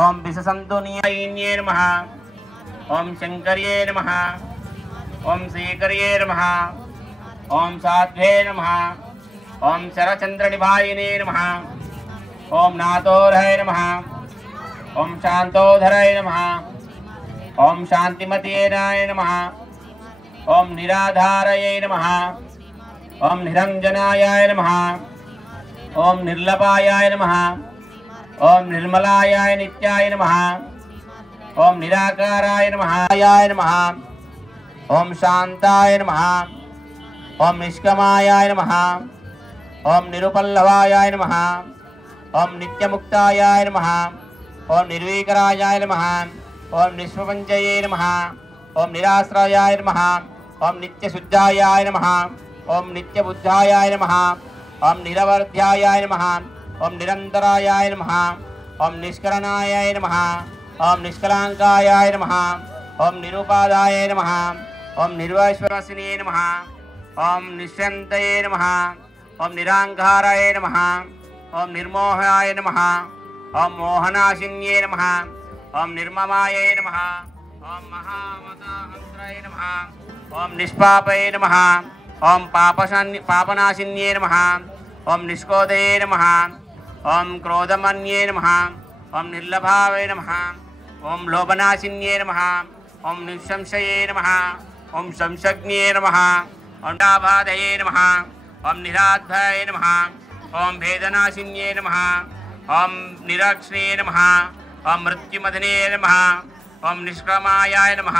ఓం విశసంతున్యే నమః. ఓం శంకర్యే నమః. ఓం శ్రీకర్యే నమః. ఓం సాధ్వే నమః. ఓం శరచంద్రనిభాయినే నమః. ఓం నాథోధయ నమః. ఓం శాంతోధరాయ నమః. ఓం శాంతిమతేనాయ నమః. ఓం నిరాధారయే నమః. ఓం నిరంజనాయ నమః. ఓం నిర్లపాయాయ నమః. ఓం నిర్మలాయ నిత్యాయ నమః. ఓం నిరాకారాయ నమః. నమః. ఓం శాంతాయ నమః. ఓం నిష్కమాయ నమః. ఓం నిరుపల్లవాయ నమః. ఓం నిత్యముక్తాయ నమః. ఓం నిర్వీకరాయ నమః. ఓం నిష్ప్రపంచయే నమః. ఓం నిరాశ్రయాయ నమః. ఓం నిత్యశుద్ధాయ నమః. ఓం నిత్యబుద్ధాయ నమః. ఓం నిరవర్ధ్యాయ నమః. ఓం నిరంతరాయ నమః. ఓం నిష్కరణాయ నమః. ఓం నిష్కలాంకాయ నమః. ఓం నిరుపాదాయ నమః. ఓం నిర్వైశ్వరసినే నమః. ఓం నిశ్యంతయే నమః. ఓం నిరాంకారాయ నమః. ఓం నిర్మోహాయ నమః. ఓం మోహనాశిన్యే నమః. ఓం నిర్మమాయ నమః. ఓం మహామతాహంత్రాయ నమః. ఓం నిష్పాపయే నమః. ఓం పాపనాశిన్యే నమః. ఓం నిష్కోదయే నమః. ఓం క్రోధమన్యే నమః. ఓం నిర్లభావే నమః. ఓం లోభనాశిన్యే నమః. ఓం నిశంశయే నమః. ఓం శంశజ్ఞే నమః. ఓం నిరాబాధయే నమః. ఓం నిరాధ్యాయ నమః. ఓం భేదనాశిన్యే నమః. ఓం నిరక్ష్ణే నమః. ఓం మృత్యుమదనే నమః. ఓం నిష్క్రమాయాయ నమః.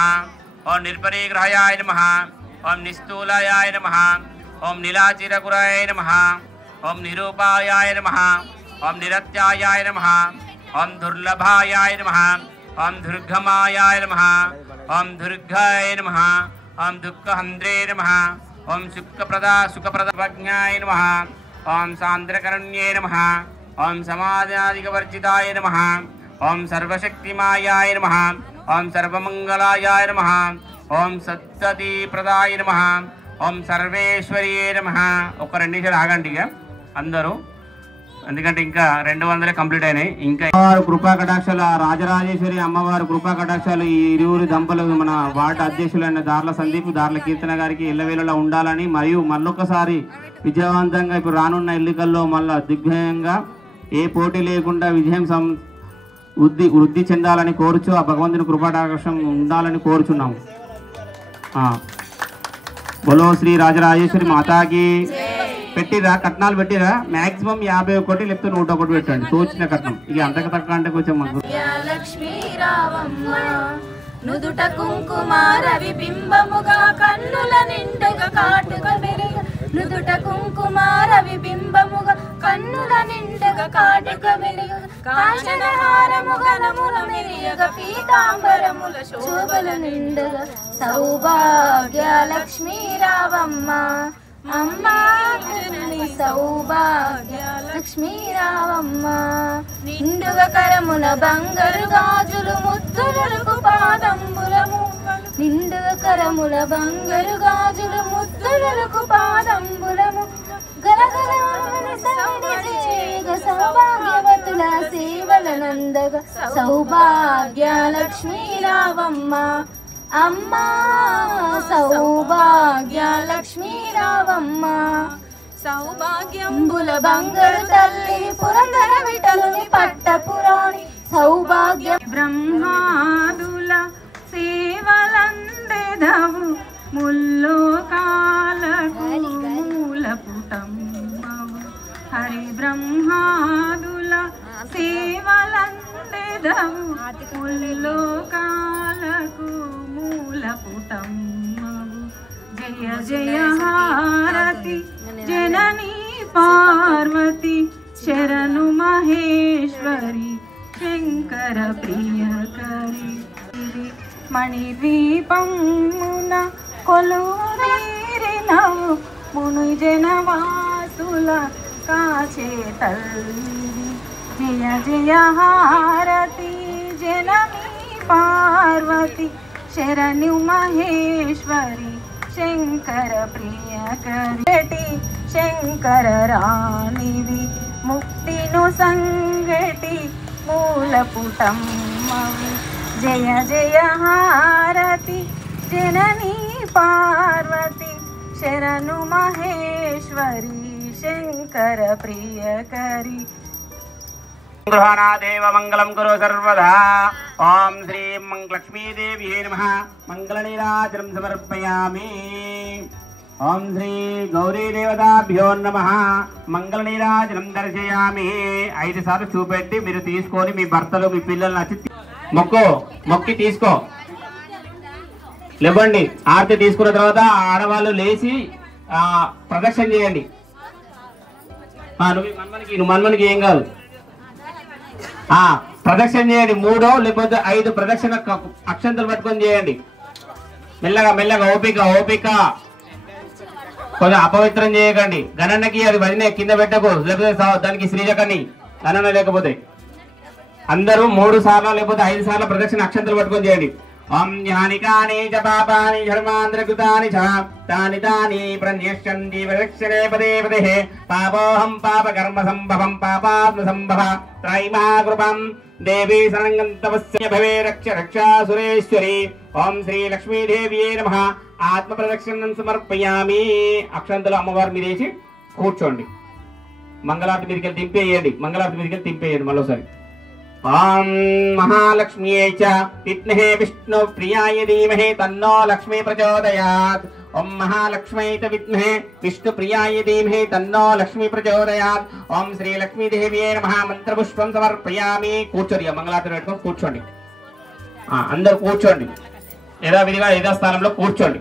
ఓం నిర్పరిగ్రహాయ నమః. ఓం నిస్థూలాయాయ నమః. ఓం నీలాచిరకురాయ నమః. ఓం నిరూపాయాయ నమః. ఓం నిరత్యాయాయ నమః. ఓం దుర్లభాయాయ నమః. ఓం దుర్గమాయాయ నమః. ఓం దుర్గాయ నమః. ఓం దుఃఖహంద్రే నమః. ఓం సుఖప్రదాజ్ఞాయ నమః. ఓం సాంద్రకరణ్యే నమః. ఓం సమాధాధికవర్జితాయ నమః. ఓం సర్వశక్తిమాయాయ నమః. ఓం సర్వమంగళాయ నమః. ఓం సత్తతిప్రదాయ నమః. ఓం సర్వేశ్వర్యే నమః. ఒక 2 నిమిషాలు ఆగండి ఇక అందరూ, ఎందుకంటే ఇంకా 200 కంప్లీట్ అయినాయి. ఇంకా కృపా కటాక్షాలు రాజరాజేశ్వరి అమ్మవారి కృపా కటాక్షాలు ఈ ఇరువురు దంపతులు మన వార్డు అధ్యక్షులైన దార్ల సందీప్, దార్ల కీర్తన గారికి ఇళ్ళవేళలా ఉండాలని, మరియు మళ్ళొకసారి విజయవంతంగా ఇప్పుడు రానున్న ఎన్నికల్లో మళ్ళా దిగ్విజయంగా ఏ పోటీ లేకుండా విజయం వృద్ధి చెందాలని కోరుచు ఆ భగవంతుని కృపాకటాక్షం ఉండాలని కోరుచున్నాము. బోలో శ్రీ రాజరాజేశ్వరి మాతాకి. పెట్టిరా కట్నాలు పెట్టిరా, మాక్సిమం 51 లేకపోతే 101 పెట్టండి తోచిన కట్నం. ఇక అంతకు తక్కువ అంటే కొంచెం మాకు. లక్ష్మీ రావమ్మ నుదుట కుంకుమార విబింబముగా కన్నుల నిండుగా కాటుక మెరుగ, నుదుట కుంకుమార విబింబముగా కన్నుల నిండుగా కాటుక మెరుగ, కాంచనహారము గణముల మెరియగ పీతాంబరముల శోభల నిండుగా సౌభాగ్య లక్ష్మీ రావమ్మ అమ్మా సౌభాగ్య లక్ష్మీ రావమ్మ. నిండుగా కరముల బంగారు గాజులు ముద్దులకు పాదంబులము, నిండుగా కరముల బంగారు గాజులు ముద్దులకు పాదంబులము, గలగల సౌభాగ్యవతుల సేవల నందగా సౌభాగ్య లక్ష్మీ రావమ్మ అమ్మా సౌభాగ్య లక్ష్మీ రావమ్మ. సౌభాగ్యంబుల బంగారు తల్లి పురంధర విఠలుని పట్టపురాణి సౌభాగ్య బ్రహ్మాదుల సేవలందెదవు ముల్లోకాలకు మూలపుటమ్మవు, హరి బ్రహ్మాదుల సేవలందెదవు ముల్లోకాలకు మూలపుటమ్మవు. జయ జయ హారతి జననీ పార్వతి శరణు మహేశ్వరి శంకర ప్రియకరి. మణిద్వీపమున కొలువుదీరినవు ముని జనవాసుల కాచే తల్లి, జయ జయ హారతి జననీ పార్వతి శరణు మహేశ్వరి శంకర ప్రియకరి శంకర రాణివి ముక్తిను సంగటి మూలపుటమ్మవి జయ జయ హారతి జననీ పార్వతి శరణు మహేశ్వరి శంకర ప్రియకరి గృహానాదేవ మంగళం కురు సర్వదా. ఓం శ్రీం లక్ష్మీదేవ్యై నమః మంగళనీరాజనం సమర్పయామి. ఓం శ్రీ గౌరీదేవతాభ్యో నమః మంగళనీరాజనం దర్శయామి. 5 సార్లు చూపెట్టి మీరు తీసుకొని మీ భర్తలు మీ పిల్లల్ని వచ్చి మొక్కి తీసుకో. లేవండి. ఆరతి తీసుకున్న తర్వాత ఆడవాళ్ళు లేచి ప్రదక్షిణ చేయండి. నువ్వు మన్మనికి ఏం కాదు. ప్రదక్షిణ చేయండి. 3 లేకపోతే 5 ప్రదక్షిణ అక్షంతలు పట్టుకొని చేయండి. మెల్లగా మెల్లగా ఓపిక కొంచెం అపవిత్రం చేయకండి. గణన్నకి అది వదిలే కింద పెట్టకు, లేకపోతే దానికి శ్రీజకని గణన లేకపోతే అందరూ 3 సార్లు లేకపోతే 5 సార్లు ప్రదక్షిణ అక్షంతలు పట్టుకొని చేయండి. ఓం జ్ఞానికాని చ పాపాని ధర్మాంధ్రకృతాని చ తాని తాని ప్రన్యశ్యంతి ప్రదక్షిణే పదే పదే పాపోహం పాపకర్మ సంభవం పాపాత్మ సంభవ త్రైమా కృపం దేవీ శరణంగంతవస్య భవే రక్ష రక్షాసురేశ్వరి. ఓం శ్రీ లక్ష్మీదేవ్యై నమః ఆత్మ ప్రదక్షిణం సమర్పయామి. అక్షంతలు అమ్మవారి మీద వేసి కూర్చోండి. మంగళారతి మీదకి దింపేయండి. మళ్ళీసారి ఓం మహాలక్ష్మ్యై చ విద్మహే విష్ణు ప్రియాయ ధీమహి తన్నో లక్ష్మీ ప్రచోదయాత్. ఓం మహాలక్ష్మై చ విద్మహే విష్ణు ప్రియాయ ధీమహి తన్నో లక్ష్మీ ప్రచోదయాత్. ఓం శ్రీ లక్ష్మీదేవ్యై నమః మంత్రపుష్పం సమర్పయామి. కూర్చోండి. మంగళారతి పెట్టుకొని కూర్చోండి. అందరూ కూర్చోండి. యథావిధిగా యథాస్థానంలో కూర్చోండి.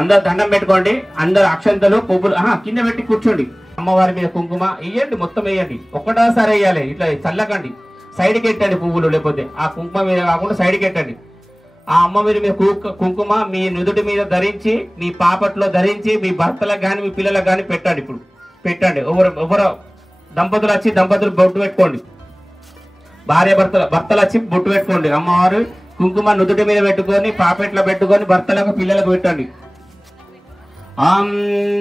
అందరు దండం పెట్టుకోండి. అందరు అక్షంతలు పువ్వులు కింద పెట్టి కూర్చోండి. అమ్మవారి మీద కుంకుమ వేయండి. మొత్తం వేయండి. ఒక్కటోసారి వేయాలి. ఇట్లా చల్లకండి. సైడ్కి ఎట్టండి పువ్వులు. లేకపోతే ఆ కుంకుమ మీద కాకుండా సైడ్కి ఎట్టండి. ఆ అమ్మవారి మీద కుంకుమ మీ నుదుటి మీద ధరించి మీ పాపట్లో ధరించి మీ భర్తలకు కానీ మీ పిల్లలకు కానీ పెట్టండి. ఇప్పుడు పెట్టండి. ఎవరు దంపతులు వచ్చి బొట్టు పెట్టుకోండి. భార్య భర్తలు వచ్చి బొట్టు పెట్టుకోండి. అమ్మవారు కుంకుమ నుదుటి మీద పెట్టుకొని పాపెట్లో పెట్టుకొని భర్తలకు పిల్లలకు పెట్టండి. ఓం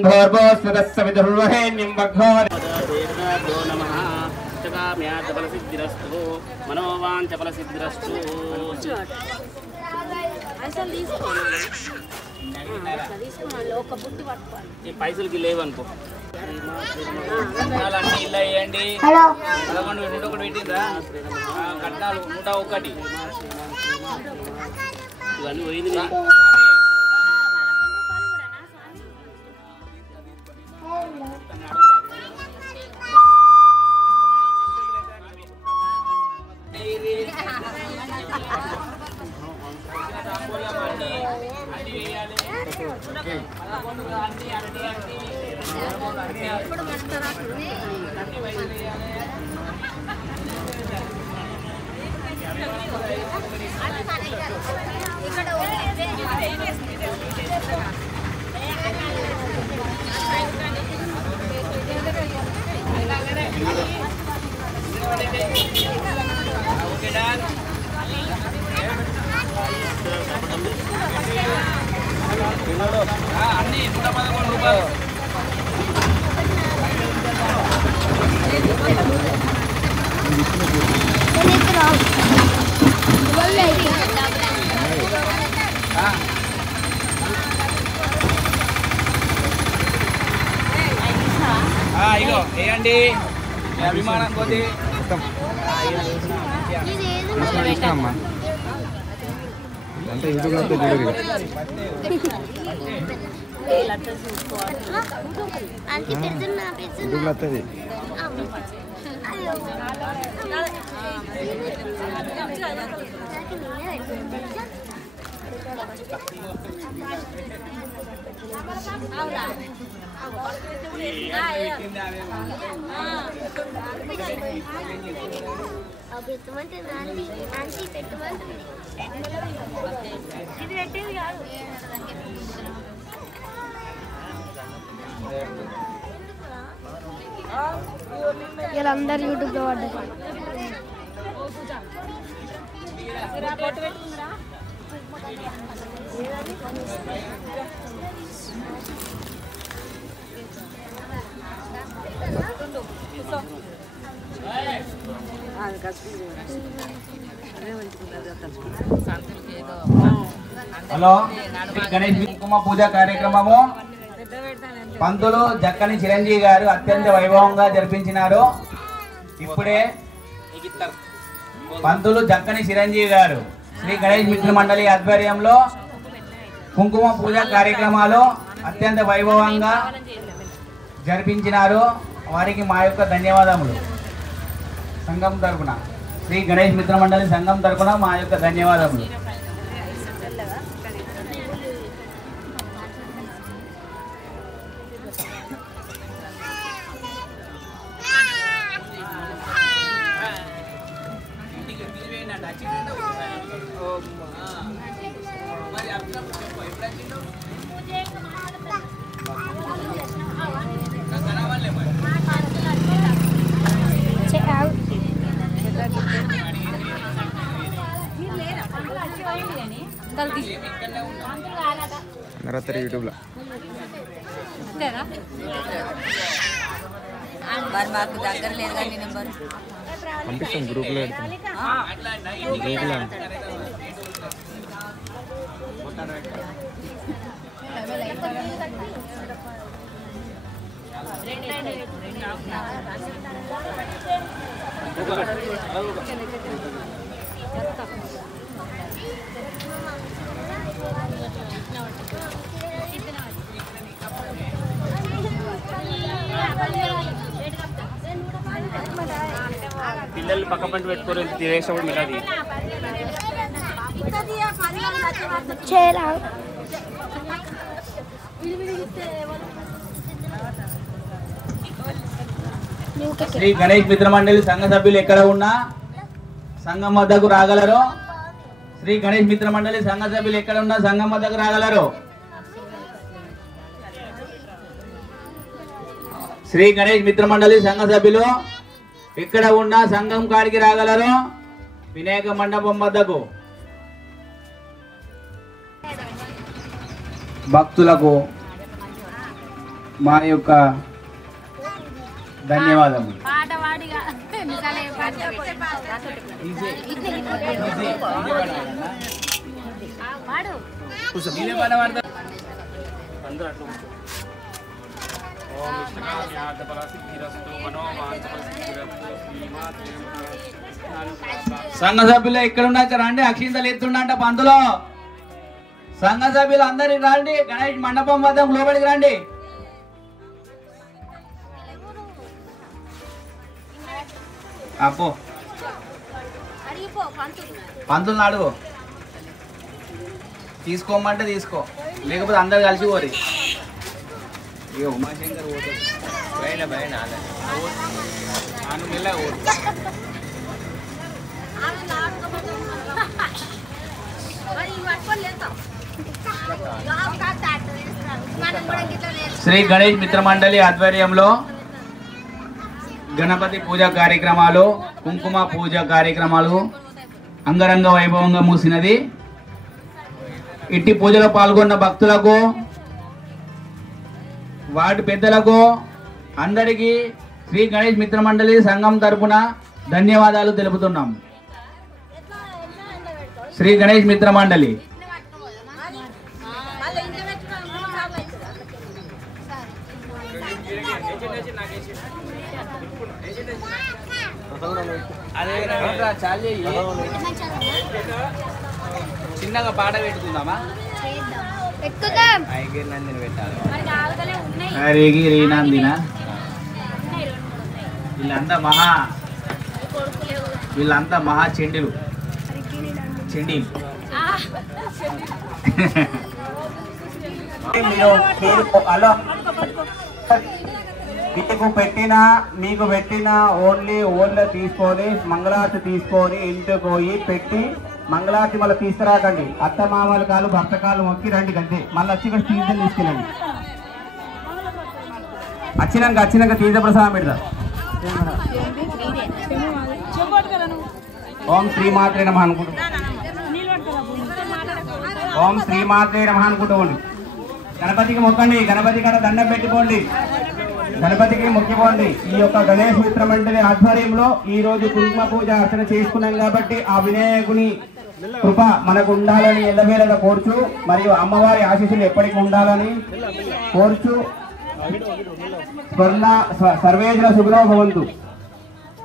భూర్భువస్సువస్సు విదుర్వరేణ్యం భర్గో దేవతాభ్యో నమః చకామ్యార్థ ఫలసిద్ధిరస్తు మనోవాంఛ ఫలసిద్ధిరస్తు. ఈ పైసలకి లేవనుకో. కట్నాలన్నీ ఇలా వేయండి. 11 101 పెట్టిందా? కట్నాలు 101 ఇవన్నీ పోయింది. అన్ని 111 రూపాయలు. ఇగో వేయండి. అభిమానం కొద్ది అంటే యూట్యూబ్లో చూడదు. యూట్యూబ్లో వస్తుంది. ఇది వీళ్ళందరూ యూట్యూబ్లో పడ్డారు. హలో గణేష్ కుంకుమ పూజ కార్యక్రమము పంతులు జక్కని చిరంజీవి గారు అత్యంత వైభవంగా జరిపించినారు. ఇప్పుడే పంతులు జక్కని చిరంజీవి గారు శ్రీ గణేష్ మిత్ర మండలి ఆధ్వర్యంలో కుంకుమ పూజ కార్యక్రమాలు అత్యంత వైభవంగా జరిపించినారు. వారికి మా యొక్క ధన్యవాదములు. సంఘం తరపున శ్రీ గణేష్ మిత్ర మండలి సంఘం తరపున మా యొక్క ధన్యవాదములు. నరత్తరి యూట్యూబ్లో మరి మాకు దగ్గర లేదు కానీ నెంబర్ పంపిస్తాం, గ్రూప్లో పెడతాం. గ్రూప్లో పిల్లలు పక్క పంట పెట్టుకోరు తినేసినప్పుడు మీరు అది శ్రీ గణేష్ మిత్ర మండలి సంఘ సభ్యులు ఎక్కడ ఉన్నా సంఘం వద్దకు రాగలరు. శ్రీ గణేష్ మిత్ర మండలి సంఘ సభ్యులు ఎక్కడ ఉన్నా సంఘం వద్దకు రాగలరు. శ్రీ గణేష్ మిత్ర మండలి సంఘ సభ్యులు ఎక్కడ ఉన్నా సంఘం కాడికి రాగలరు. వినాయక మండపం వద్దకు భక్తులకు మా యొక్క ధన్యవాదములు. సంఘ సభ్యులు ఎక్కడున్నా రండి, అక్షింతలు ఎత్తుండంట పంతులో. సంఘ సభ్యులు అందరికి రండి, గణేష్ మండపం వద్ద లోపలికి రండి. అప్పో పంతులు అడుగు, తీసుకోమంటే తీసుకో, లేకపోతే అందరు కలిసి పోరి. ఇక ఉమాశంకర్ పోతుంది శ్రీ గణేష్ మిత్ర మండలి ఆధ్వర్యంలో గణపతి పూజ కార్యక్రమాలు, కుంకుమ పూజ కార్యక్రమాలు అంగరంగ వైభవంగా మూసినది. ఇట్టి పూజలో పాల్గొన్న భక్తులకు, వార్డు పెద్దలకు అందరికీ శ్రీ గణేష్ మిత్ర మండలి సంఘం తరపున ధన్యవాదాలు తెలుపుతున్నాం. శ్రీ గణేష్ మిత్ర మండలి చిన్నగా పాట పెట్టుకుందామా? నందిన వీళ్ళంతా మహా చెండిలు చెండీలు. మీకు పెట్టిన ఓన్లీ తీసుకొని మంగళారతి తీసుకొని ఇంటికి పోయి పెట్టి మంగళారతి మళ్ళీ తీసుకురాకండి. అత్త మామల కాలు భర్త కాలు మొక్కి రండి గంతే. మళ్ళీ వచ్చి ఇక్కడ తీర్థం తీసుకెళ్ళండి. వచ్చినాక తీర్థ ప్రసాదం పెడతా. ఓం శ్రీమాత్రే నమః అనుకుంటూ ఓం శ్రీమాత్రే నమః అనుకుంటూ గణపతికి మొక్కండి. గణపతి కాడ దండం పెట్టుకోండి. గణపతికి మొక్కిపోండి. ఈ యొక్క గణేష్ మిత్ర మండలి ఆధ్వర్యంలో ఈ రోజు కుంకుమ పూజ అర్చన చేసుకున్నాం కాబట్టి ఆ వినాయకుని కృప మనకు ఉండాలని ఎల్లవేళలా కోరుచు, మరియు అమ్మవారి ఆశీస్సులు ఎప్పటికీ ఉండాలని కోరుచు, సర్వేజన శుభ్రో భవంతు.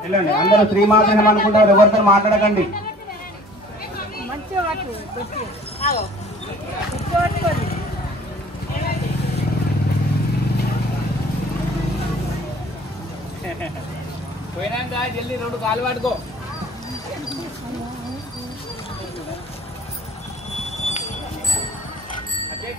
వెళ్ళండి అందరూ శ్రీమాత్రం అనుకుంటారు, ఎవరితో మాట్లాడకండి. పోయినాక జల్దీ 2 కాలు పట్టుకో. అదే